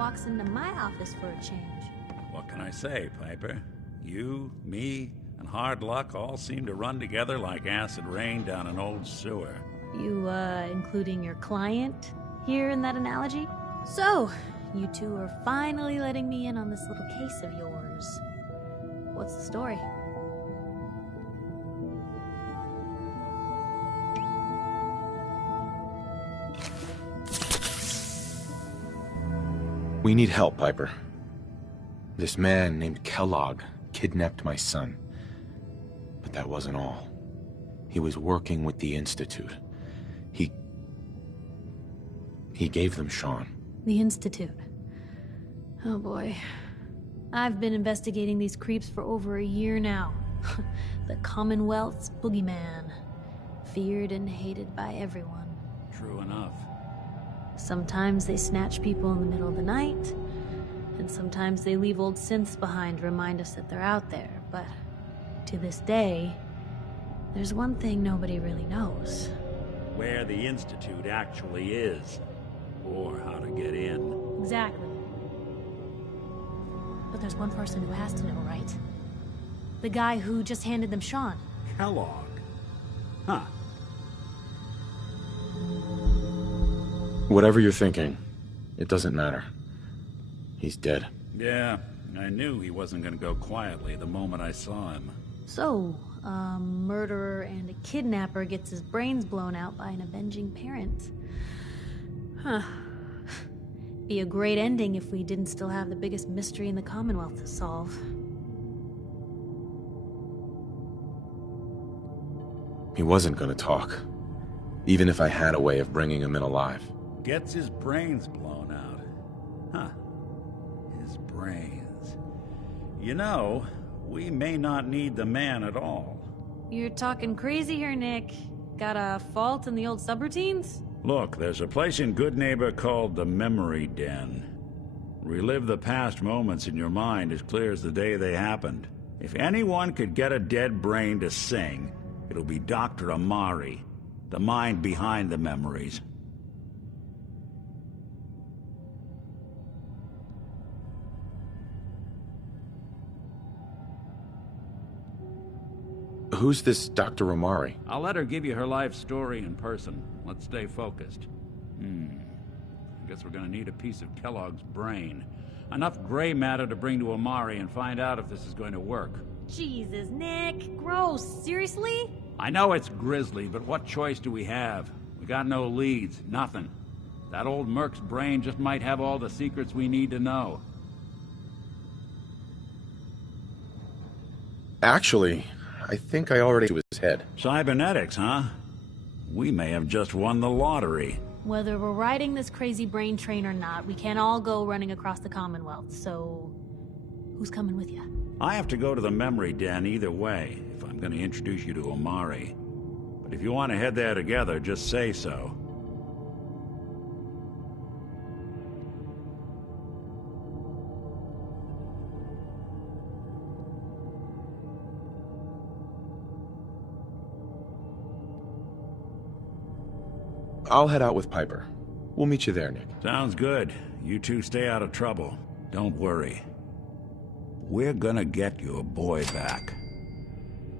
walks into my office for a change. What can I say, Piper? You, me, and hard luck all seem to run together like acid rain down an old sewer. You, including your client here in that analogy? So, you two are finally letting me in on this little case of yours. What's the story? We need help, Piper. This man named Kellogg kidnapped my son. But that wasn't all. He was working with the Institute. He gave them Sean. The Institute. Oh boy. I've been investigating these creeps for over a year now. The Commonwealth's boogeyman. Feared and hated by everyone. True enough. Sometimes they snatch people in the middle of the night, and sometimes they leave old synths behind to remind us that they're out there. But to this day, there's one thing nobody really knows. Where the Institute actually is. Or how to get in. Exactly. But there's one person who has to know, right? The guy who just handed them Sean. Kellogg. Huh. Whatever you're thinking, it doesn't matter. He's dead. Yeah, I knew he wasn't gonna go quietly the moment I saw him. So, a murderer and a kidnapper gets his brains blown out by an avenging parent. Huh. Be a great ending if we didn't still have the biggest mystery in the Commonwealth to solve. He wasn't gonna talk. Even if I had a way of bringing him in alive. Gets his brains blown out. Huh. His brains. You know, we may not need the man at all. You're talking crazy here, Nick. Got a fault in the old subroutines? Look, there's a place in Goodneighbor called the Memory Den. Relive the past moments in your mind as clear as the day they happened. If anyone could get a dead brain to sing, it'll be Dr. Amari, the mind behind the memories. Who's this Dr. Amari? I'll let her give you her life story in person. Let's stay focused. I guess we're gonna need a piece of Kellogg's brain. Enough gray matter to bring to Amari and find out if this is going to work. Jesus, Nick. Gross. Seriously? I know it's grisly, but what choice do we have? We got no leads, nothing. That old Merc's brain just might have all the secrets we need to know. Actually, I think I already to his head. Cybernetics, huh? We may have just won the lottery. Whether we're riding this crazy brain train or not, we can't all go running across the Commonwealth, so... who's coming with you? I have to go to the Memory Den either way, if I'm going to introduce you to Amari. But if you want to head there together, just say so. I'll head out with Piper. We'll meet you there, Nick. Sounds good. You two stay out of trouble. Don't worry. We're gonna get your boy back.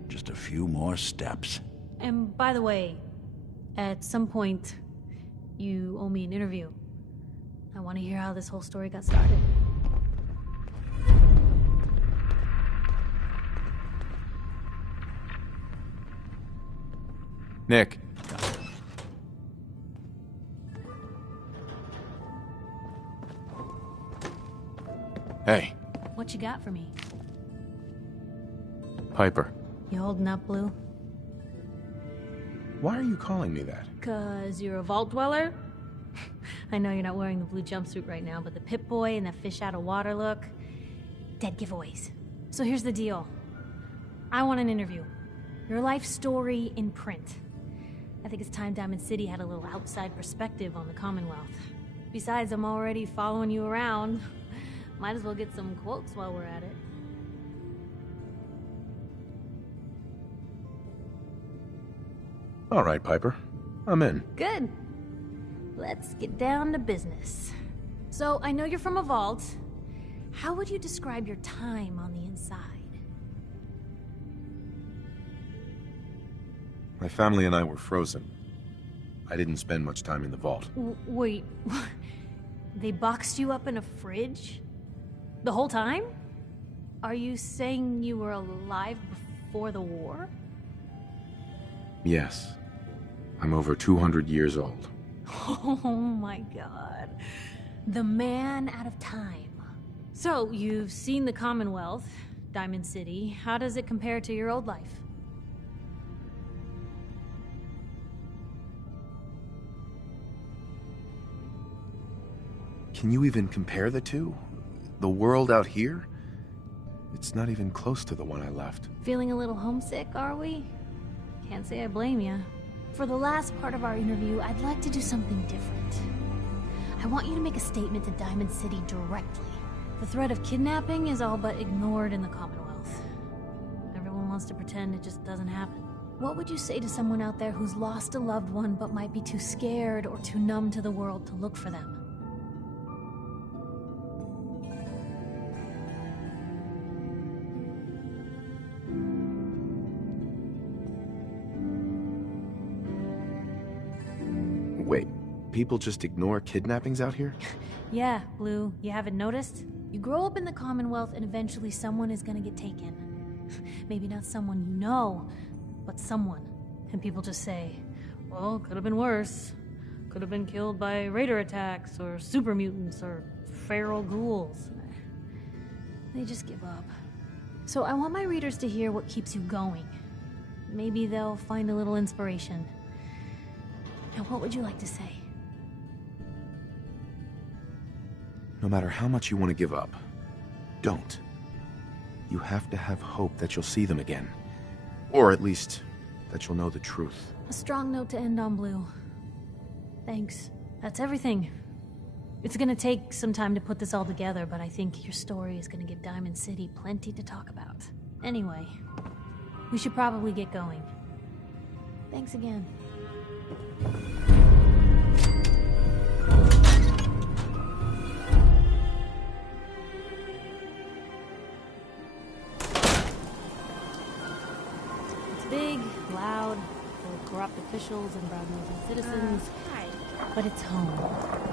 Just a few more steps. And by the way, at some point, you owe me an interview. I want to hear how this whole story got started. Nick. Hey. What you got for me? Piper. You holding up, Blue? Why are you calling me that? 'Cause you're a vault dweller? I know you're not wearing the blue jumpsuit right now, but the Pip-Boy and the fish out of water look... dead giveaways. So here's the deal. I want an interview. Your life story in print. I think it's time Diamond City had a little outside perspective on the Commonwealth. Besides, I'm already following you around. Might as well get some quotes while we're at it. All right, Piper. I'm in. Good. Let's get down to business. So, I know you're from a vault. How would you describe your time on the inside? My family and I were frozen. I didn't spend much time in the vault. Wait, they boxed you up in a fridge? The whole time? Are you saying you were alive before the war? Yes. I'm over 200 years old. Oh my god. The man out of time. So, you've seen the Commonwealth, Diamond City. How does it compare to your old life? Can you even compare the two? The world out here? It's not even close to the one I left. Feeling a little homesick, are we? Can't say I blame you. For the last part of our interview, I'd like to do something different. I want you to make a statement to Diamond City directly. The threat of kidnapping is all but ignored in the Commonwealth. Everyone wants to pretend it just doesn't happen. What would you say to someone out there who's lost a loved one but might be too scared or too numb to the world to look for them? Wait, people just ignore kidnappings out here? Yeah, Blue, you haven't noticed? You grow up in the Commonwealth and eventually someone is gonna get taken. Maybe not someone you know, but someone. And people just say, well, could have been worse. Could have been killed by raider attacks, or super mutants, or feral ghouls. They just give up. So I want my readers to hear what keeps you going. Maybe they'll find a little inspiration. Now, what would you like to say? No matter how much you want to give up, don't. You have to have hope that you'll see them again. Or at least, that you'll know the truth. A strong note to end on, Blue. Thanks. That's everything. It's gonna take some time to put this all together, but I think your story is gonna give Diamond City plenty to talk about. Anyway, we should probably get going. Thanks again. It's big, loud, full of corrupt officials and brown-nosed citizens, but it's home.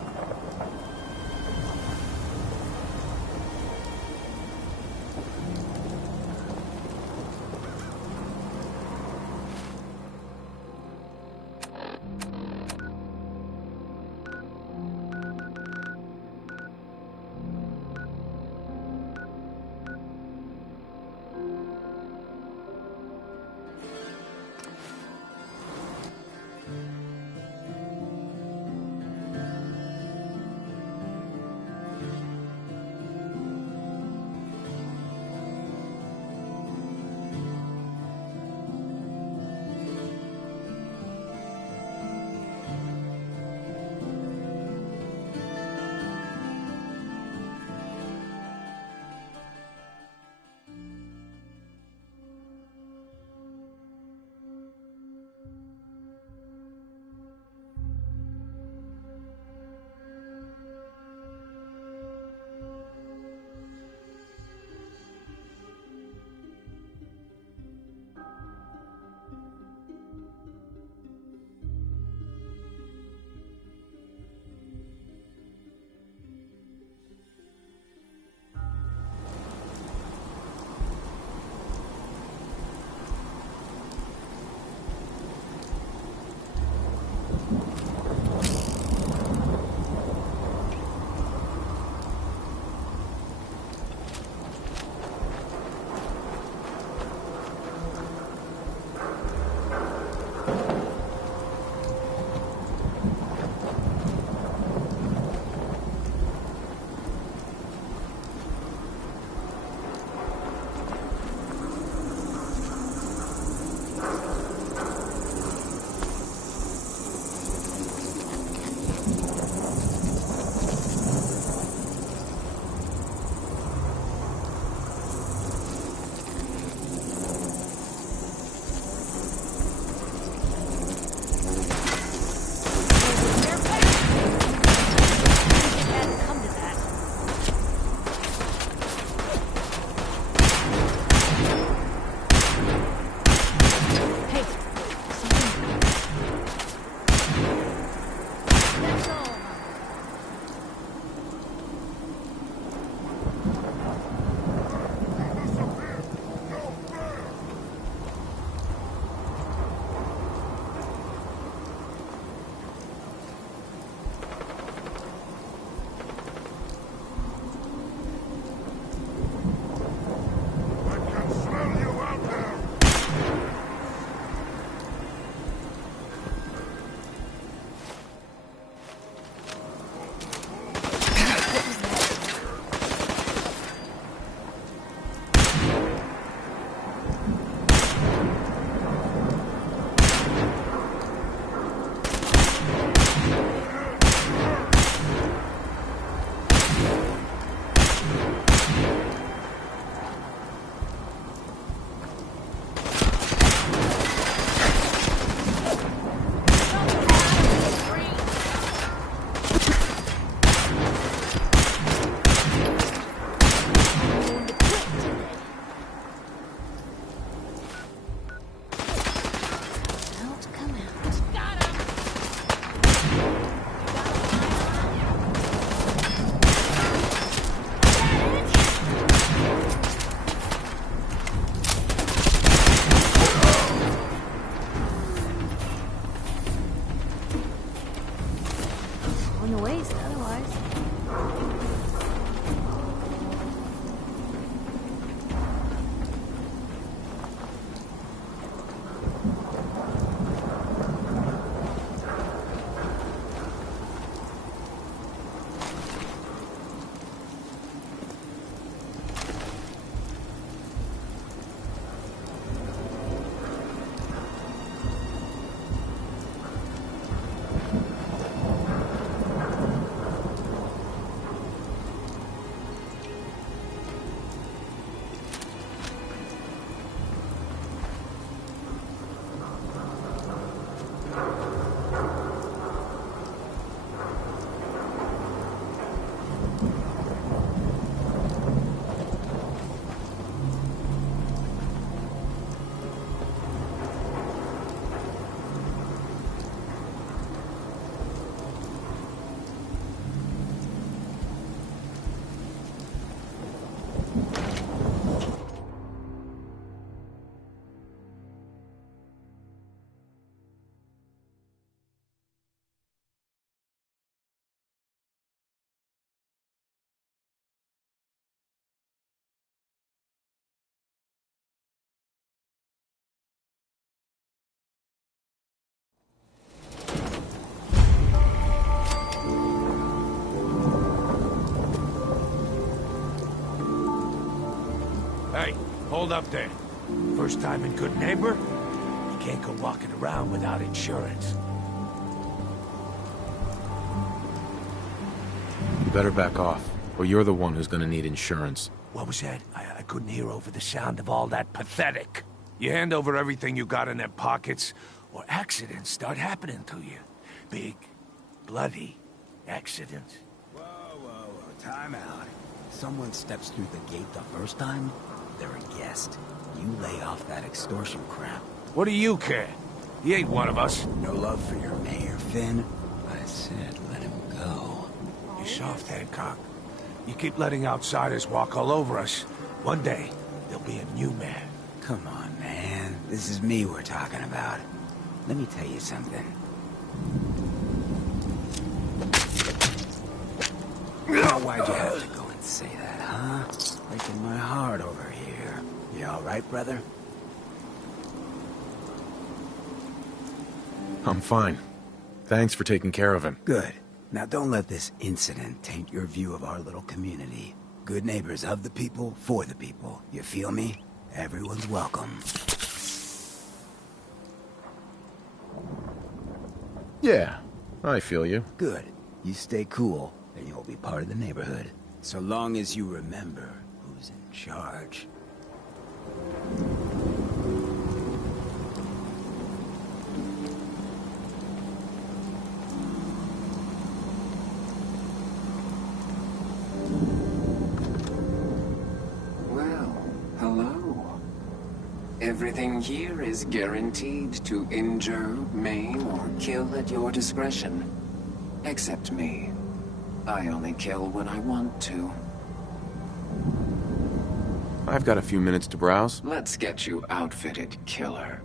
Hey, hold up there. First time in Good Neighbor? You can't go walking around without insurance. You better back off, or you're the one who's gonna need insurance. What was that? I couldn't hear over the sound of all that pathetic. You hand over everything you got in their pockets, or accidents start happening to you. Big, bloody accidents. Whoa, time out. Someone steps through the gate the first time, they're a guest. You lay off that extortion crap. What do you care? He ain't one of us. No love for your mayor, Finn. I said let him go. You soft, Hancock. You keep letting outsiders walk all over us. One day, there'll be a new man. Come on, man. This is me we're talking about. Let me tell you something. Oh, why'd you have to go and say that, huh? Breaking my heart over here. You all right, brother? I'm fine. Thanks for taking care of him. Good. Now don't let this incident taint your view of our little community. Good neighbors of the people, for the people. You feel me? Everyone's welcome. Yeah, I feel you. Good. You stay cool, and you'll be part of the neighborhood. So long as you remember who's in charge. Everything here is guaranteed to injure, maim, or kill at your discretion. Except me. I only kill when I want to. I've got a few minutes to browse. Let's get you outfitted, killer.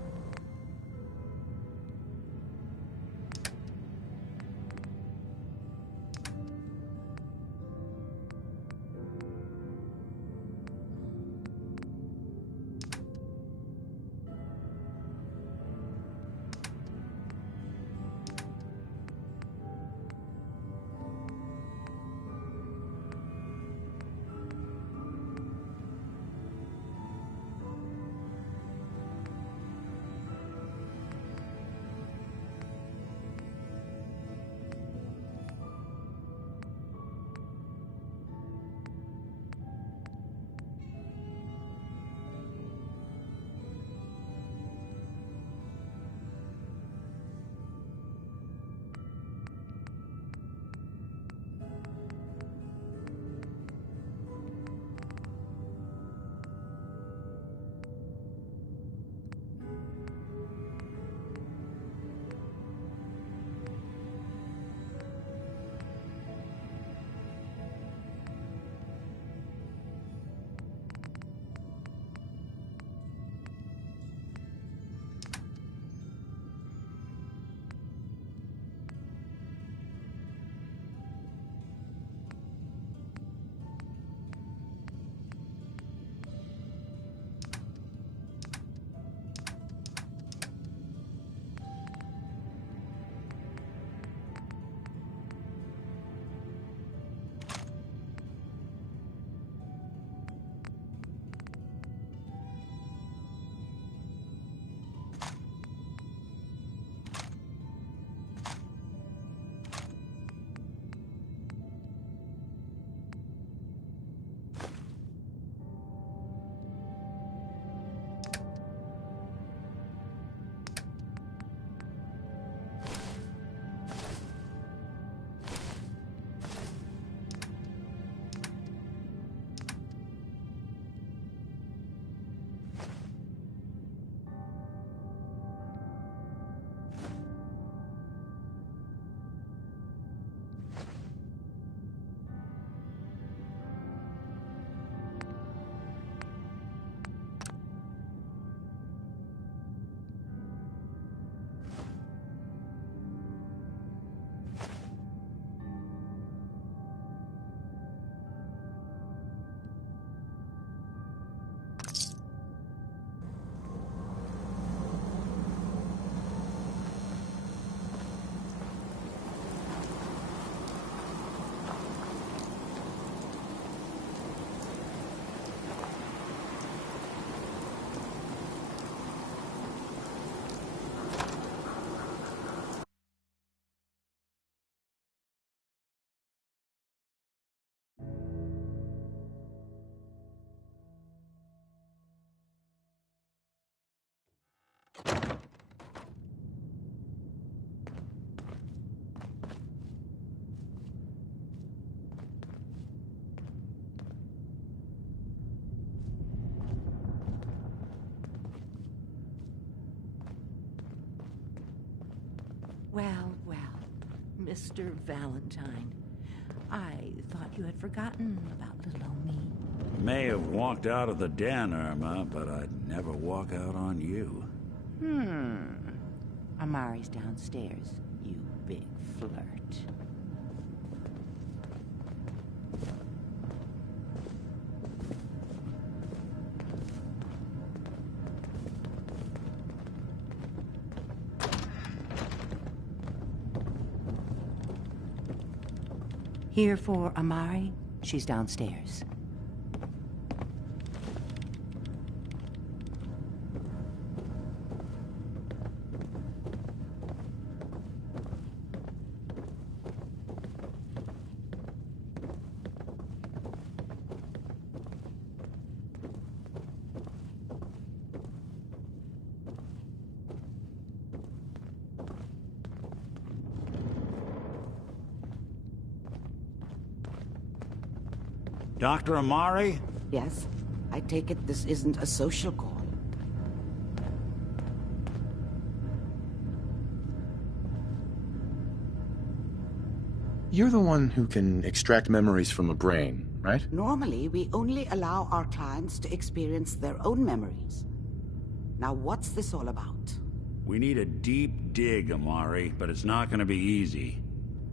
Well, well, Mr. Valentine. I thought you had forgotten about little old me. May have walked out of the den, Irma, but I'd never walk out on you. Amari's downstairs, you big flirt. Here for Amari? She's downstairs. Dr. Amari? Yes? I take it this isn't a social call. You're the one who can extract memories from a brain, right? Normally, we only allow our clients to experience their own memories. Now, what's this all about? We need a deep dig, Amari, but it's not gonna be easy.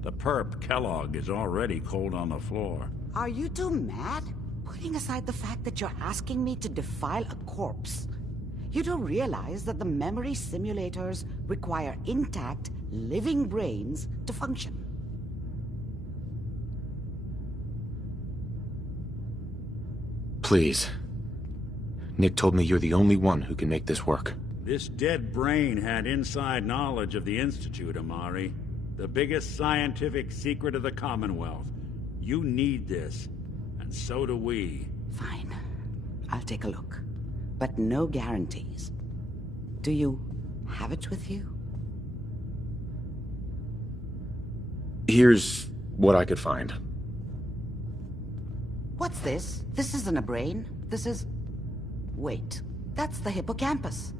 The perp, Kellogg, is already cold on the floor. Are you two mad? Putting aside the fact that you're asking me to defile a corpse, you do realize that the memory simulators require intact, living brains to function. Please. Nick told me you're the only one who can make this work. This dead brain had inside knowledge of the Institute, Amari. The biggest scientific secret of the Commonwealth. You need this, and so do we. Fine. I'll take a look. But no guarantees. Do you have it with you? Here's what I could find. What's this? This isn't a brain. This is... Wait. That's the hippocampus.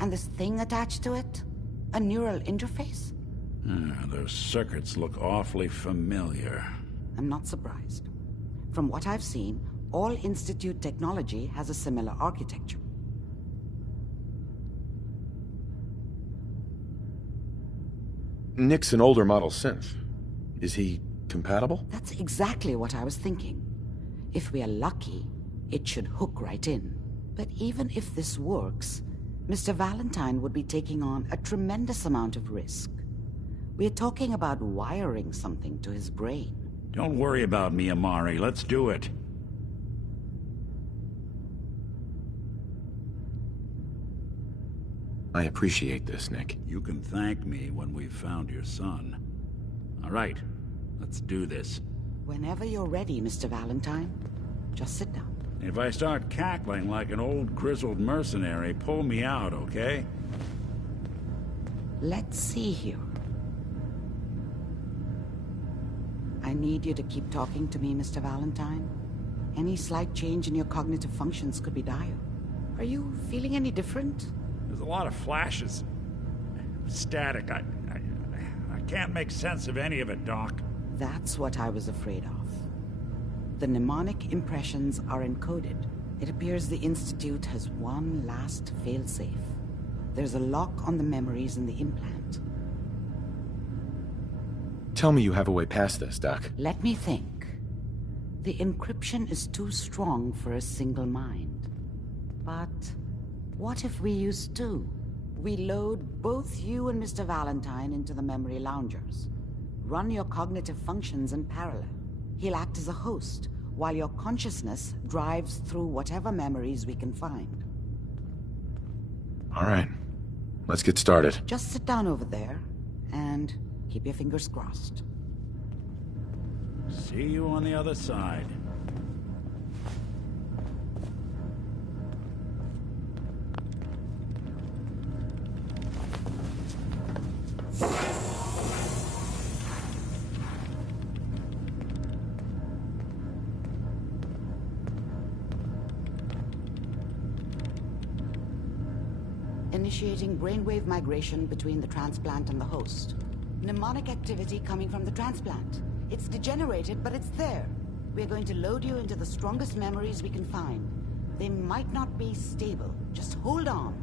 And this thing attached to it? A neural interface? Those circuits look awfully familiar. I'm not surprised. From what I've seen, all Institute technology has a similar architecture. Nick's an older model synth. Is he compatible? That's exactly what I was thinking. If we are lucky, it should hook right in. But even if this works, Mr. Valentine would be taking on a tremendous amount of risk. We're talking about wiring something to his brain. Don't worry about me, Amari. Let's do it. I appreciate this, Nick. You can thank me when we've found your son. All right, let's do this. Whenever you're ready, Mr. Valentine, just sit down. If I start cackling like an old grizzled mercenary, pull me out, okay? Let's see here. I need you to keep talking to me, Mr. Valentine. Any slight change in your cognitive functions could be dire. Are you feeling any different? There's a lot of flashes. Static. I can't make sense of any of it, Doc. That's what I was afraid of. The mnemonic impressions are encoded. It appears the Institute has one last failsafe. There's a lock on the memories in the implant. Tell me you have a way past this, Doc. Let me think. The encryption is too strong for a single mind. But what if we use two? We load both you and Mr. Valentine into the memory loungers. Run your cognitive functions in parallel. He'll act as a host, while your consciousness drives through whatever memories we can find. All right. Let's get started. Just sit down over there, and keep your fingers crossed. See you on the other side. Initiating brainwave migration between the transplant and the host. Mnemonic activity coming from the transplant. It's degenerated, but it's there. We're going to load you into the strongest memories we can find. They might not be stable. Just hold on.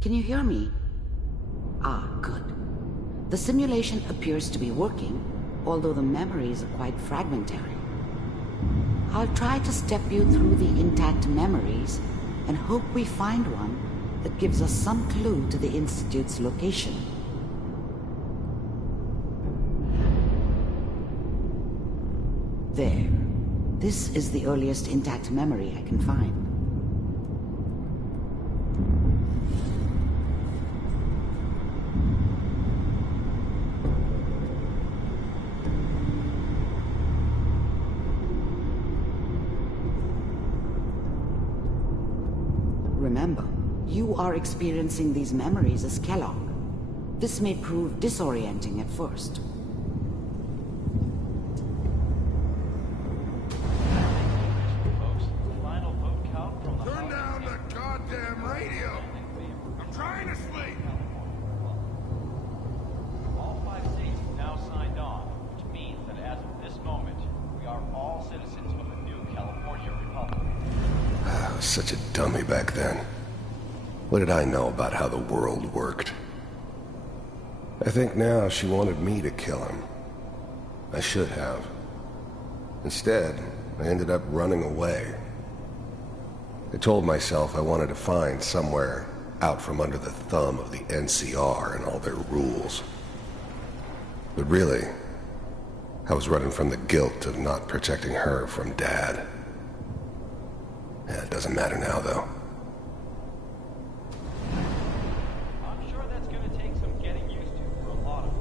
Can you hear me? Ah, good. The simulation appears to be working, although the memories are quite fragmentary. I'll try to step you through the intact memories and hope we find one that gives us some clue to the Institute's location. There. This is the earliest intact memory I can find. Remember, you are experiencing these memories as Kellogg. This may prove disorienting at first. Turn down the goddamn radio! I'm trying to sleep! All 5 states have now signed on, which means that as of this moment, we are all citizens of the new California Republic. I was such a dummy back then. What did I know about how the world worked? I think now she wanted me to kill him. I should have. Instead, I ended up running away. I told myself I wanted to find somewhere out from under the thumb of the NCR and all their rules. But really, I was running from the guilt of not protecting her from Dad. Yeah, it doesn't matter now, though. I'm sure that's gonna take some getting used to for a lot of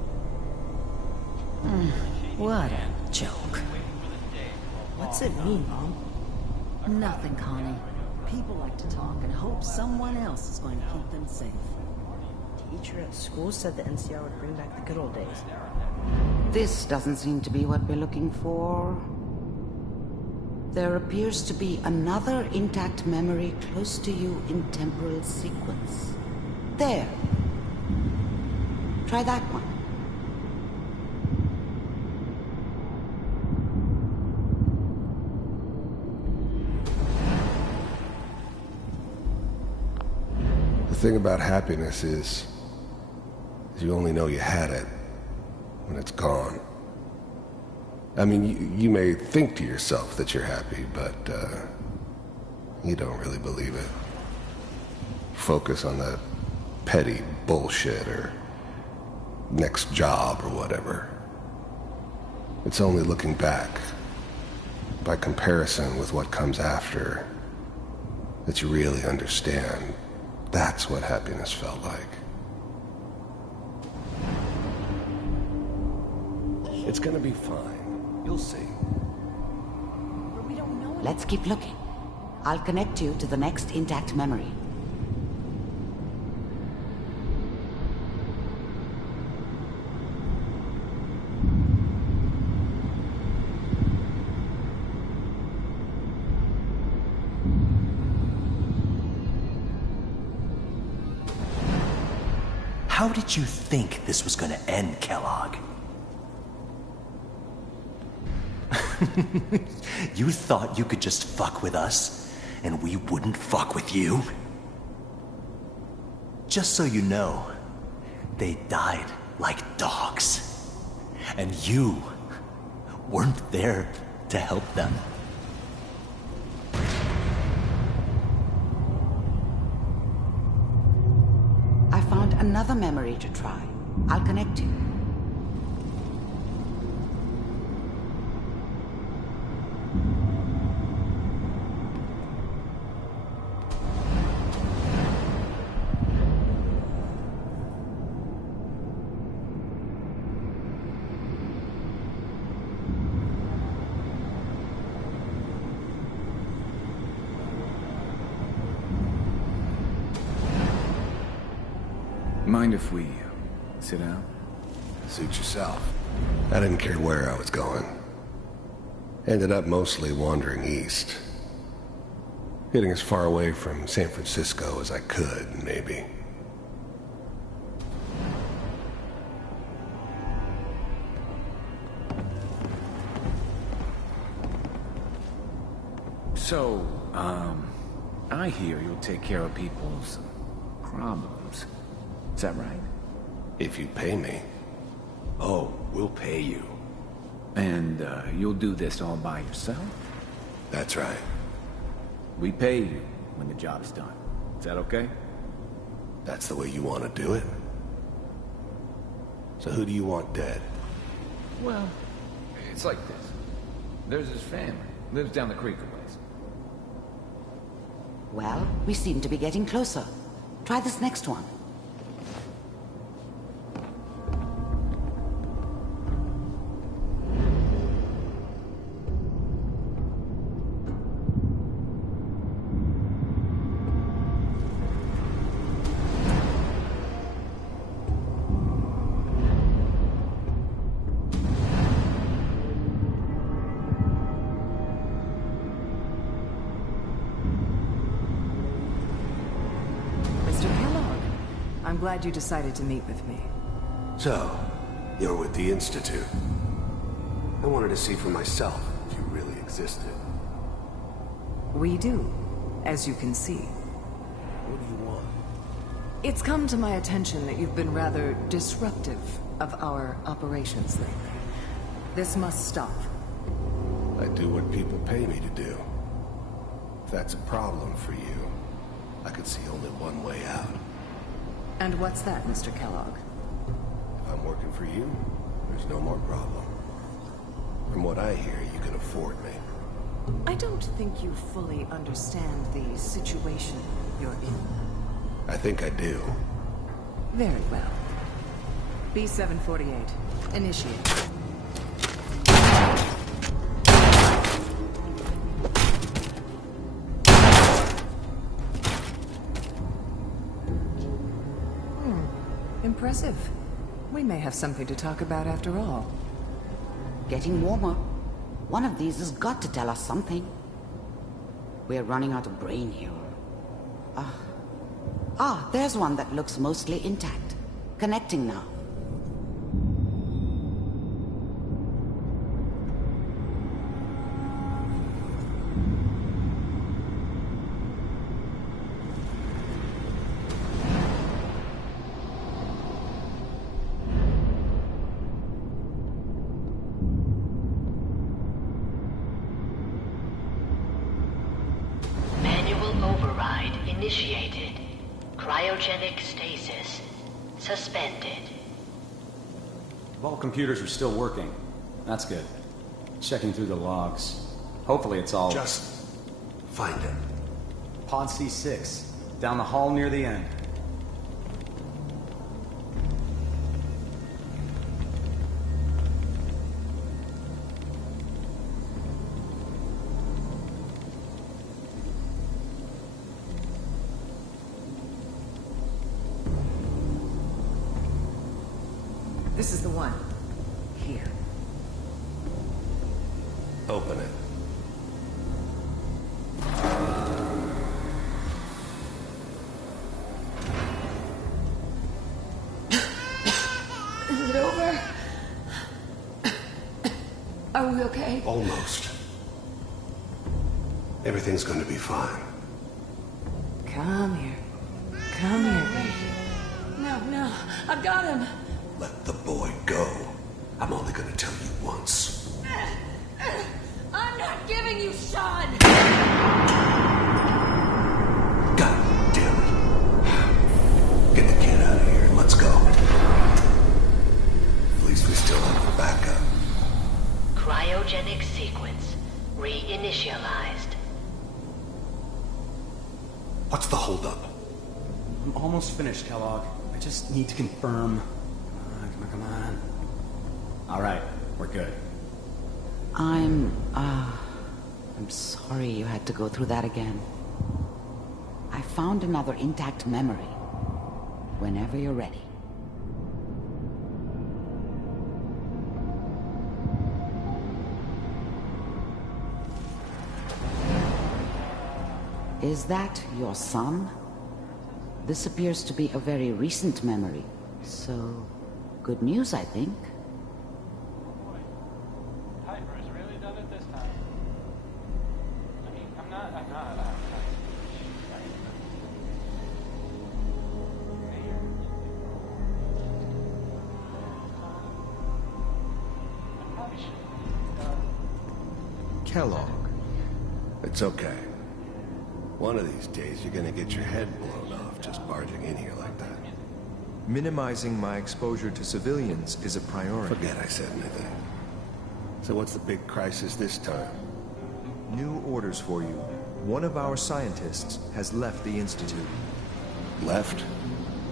them. What a joke. What's it mean, Mom? Nothing, Connie. People like to talk and hope someone else is going to keep them safe. Teacher at school said the NCR would bring back the good old days. This doesn't seem to be what we're looking for. There appears to be another intact memory close to you in temporal sequence. There. Try that one. The thing about happiness is you only know you had it when it's gone. I mean, you may think to yourself that you're happy, but you don't really believe it. Focus on that petty bullshit or next job or whatever. It's only looking back, by comparison with what comes after, that you really understand. That's what happiness felt like. It's gonna be fine. You'll see. Let's keep looking. I'll connect you to the next intact memory. How did you think this was gonna end, Kellogg? You thought you could just fuck with us, and we wouldn't fuck with you? Just so you know, they died like dogs. And you weren't there to help them. I found another memory to try. I'll connect you. Mind if we sit down? Suit yourself. I didn't care where I was going. Ended up mostly wandering east. Getting as far away from San Francisco as I could, maybe. So, I hear you'll take care of people's problems. Is that right? If you pay me. Oh, we'll pay you. And, you'll do this all by yourself? That's right. We pay you when the job's done. Is that okay? That's the way you want to do it? So who do you want dead? Well, it's like this. There's his family. Lives down the creek a ways. Well, we seem to be getting closer. Try this next one. I'm glad you decided to meet with me. So, you're with the Institute. I wanted to see for myself if you really existed. We do, as you can see. What do you want? It's come to my attention that you've been rather disruptive of our operations lately. This must stop. I do what people pay me to do. If that's a problem for you, I could see only one way out. And what's that, Mr. Kellogg? If I'm working for you, there's no more problem. From what I hear, you can afford me. I don't think you fully understand the situation you're in. I think I do. Very well. B-748. Initiate. Impressive. We may have something to talk about after all. Getting warmer. One of these has got to tell us something. We're running out of brain here. There's one that looks mostly intact. Connecting now. Initiated. Cryogenic stasis. Suspended. All computers are still working. That's good. Checking through the logs. Hopefully it's all... Just find it. Pod C6. Down the hall near the end. This is the one. Here. Open it. Is it over? Are we okay? Almost. Everything's going to be fine. Come here. Come here, baby. No, I've got him. Let the boy go. I'm only going to tell you once. I'm not giving you Sean! God damn it. Get the kid out of here and let's go. At least we still have the backup. Cryogenic sequence reinitialized. What's the holdup? I'm almost finished, Kellogg. I just need to confirm. Come on. All right, we're good. I'm sorry you had to go through that again. I found another intact memory. Whenever you're ready. Is that your son? This appears to be a very recent memory, so good news, I think. Piper's really done it this time. I mean, I'm not. Kellogg. It's okay. One of these days you're gonna get your head blown off just barging in here like that. Minimizing my exposure to civilians is a priority. Forget I said anything. So what's the big crisis this time? New orders for you. One of our scientists has left the Institute. Left?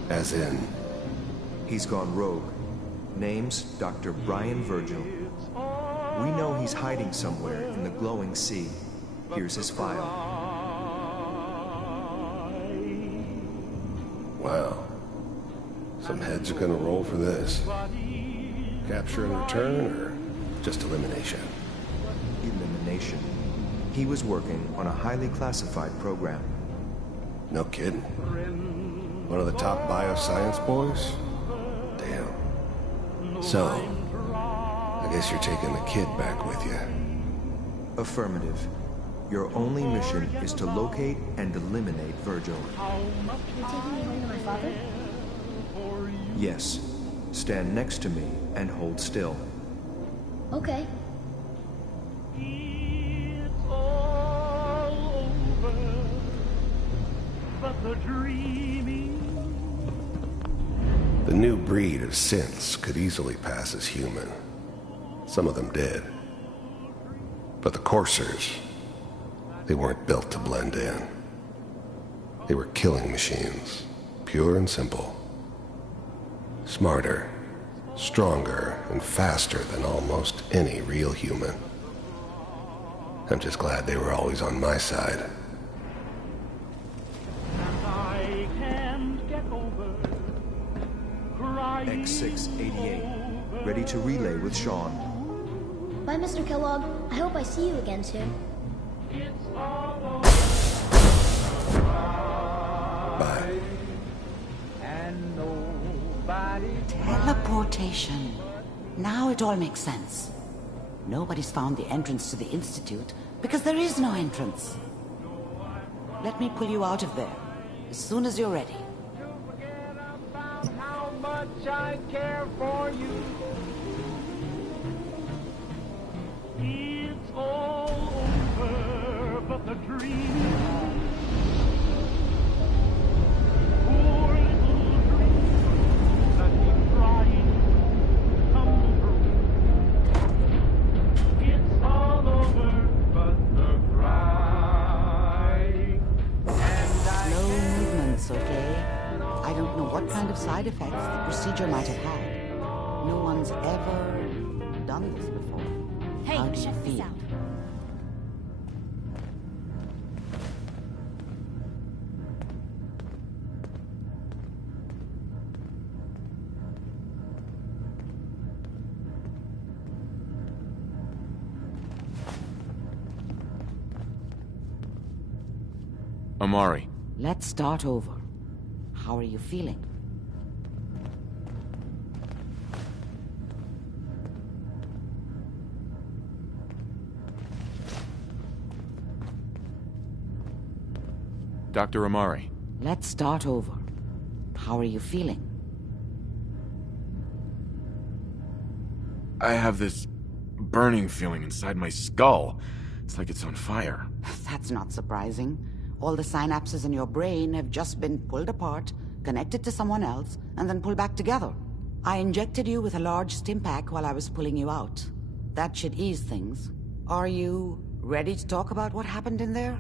As in? He's gone rogue. Name's Dr. Brian Virgil. We know he's hiding somewhere in the glowing sea. Here's his file. Wow. Some heads are gonna roll for this. Capture and return, or just elimination? Elimination. He was working on a highly classified program. No kidding. One of the top bioscience boys? Damn. So, I guess you're taking the kid back with you. Affirmative. Your only mission is to locate and eliminate Virgil. You're taking me home to my father? Yes. Stand next to me and hold still. Okay. The new breed of synths could easily pass as human. Some of them did. But the coursers, they weren't built to blend in. They were killing machines, pure and simple. Smarter, stronger, and faster than almost any real human. I'm just glad they were always on my side. X688, ready to relay with Sean. Bye, Mr. Kellogg. I hope I see you again soon. Bye. Teleportation. Now it all makes sense. Nobody's found the entrance to the Institute because there is no entrance. Let me pull you out of there as soon as you're ready. How much I care for you. It's all over, but the dream. Poor little dream that keeps trying to come true. It's all over, but the cry. Slow movements, okay? I don't know what kind of side effects the procedure might have had. No one's ever done this before. Hey, How do you check this feel? out. Amari. Let's start over. How are you feeling? Dr. Amari. Let's start over. How are you feeling? I have this burning feeling inside my skull. It's like it's on fire. That's not surprising. All the synapses in your brain have just been pulled apart, connected to someone else, and then pulled back together. I injected you with a large stim pack while I was pulling you out. That should ease things. Are you ready to talk about what happened in there?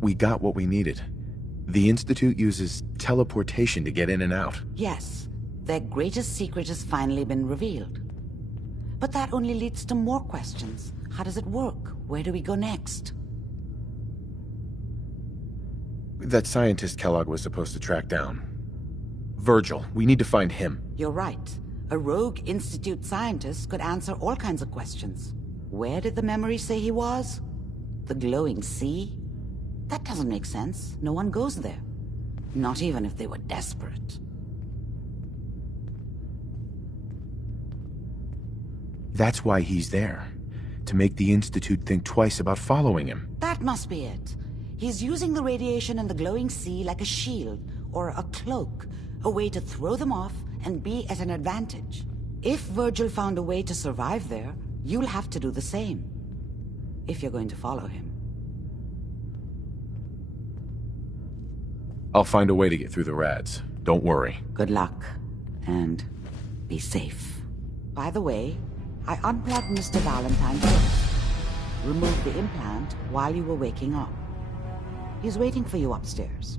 We got what we needed. The Institute uses teleportation to get in and out. Yes, their greatest secret has finally been revealed. But that only leads to more questions. How does it work? Where do we go next? That scientist Kellogg was supposed to track down. Virgil, we need to find him. You're right. A rogue Institute scientist could answer all kinds of questions. Where did the memory say he was? The glowing sea? That doesn't make sense. No one goes there. Not even if they were desperate. That's why he's there. To make the Institute think twice about following him. That must be it. He's using the radiation and the glowing sea like a shield, or a cloak. A way to throw them off and be at an advantage. If Virgil found a way to survive there, you'll have to do the same. If you're going to follow him. I'll find a way to get through the rads. Don't worry. Good luck. And be safe. By the way, I unplugged Mr. Valentine first. Removed the implant while you were waking up. He's waiting for you upstairs.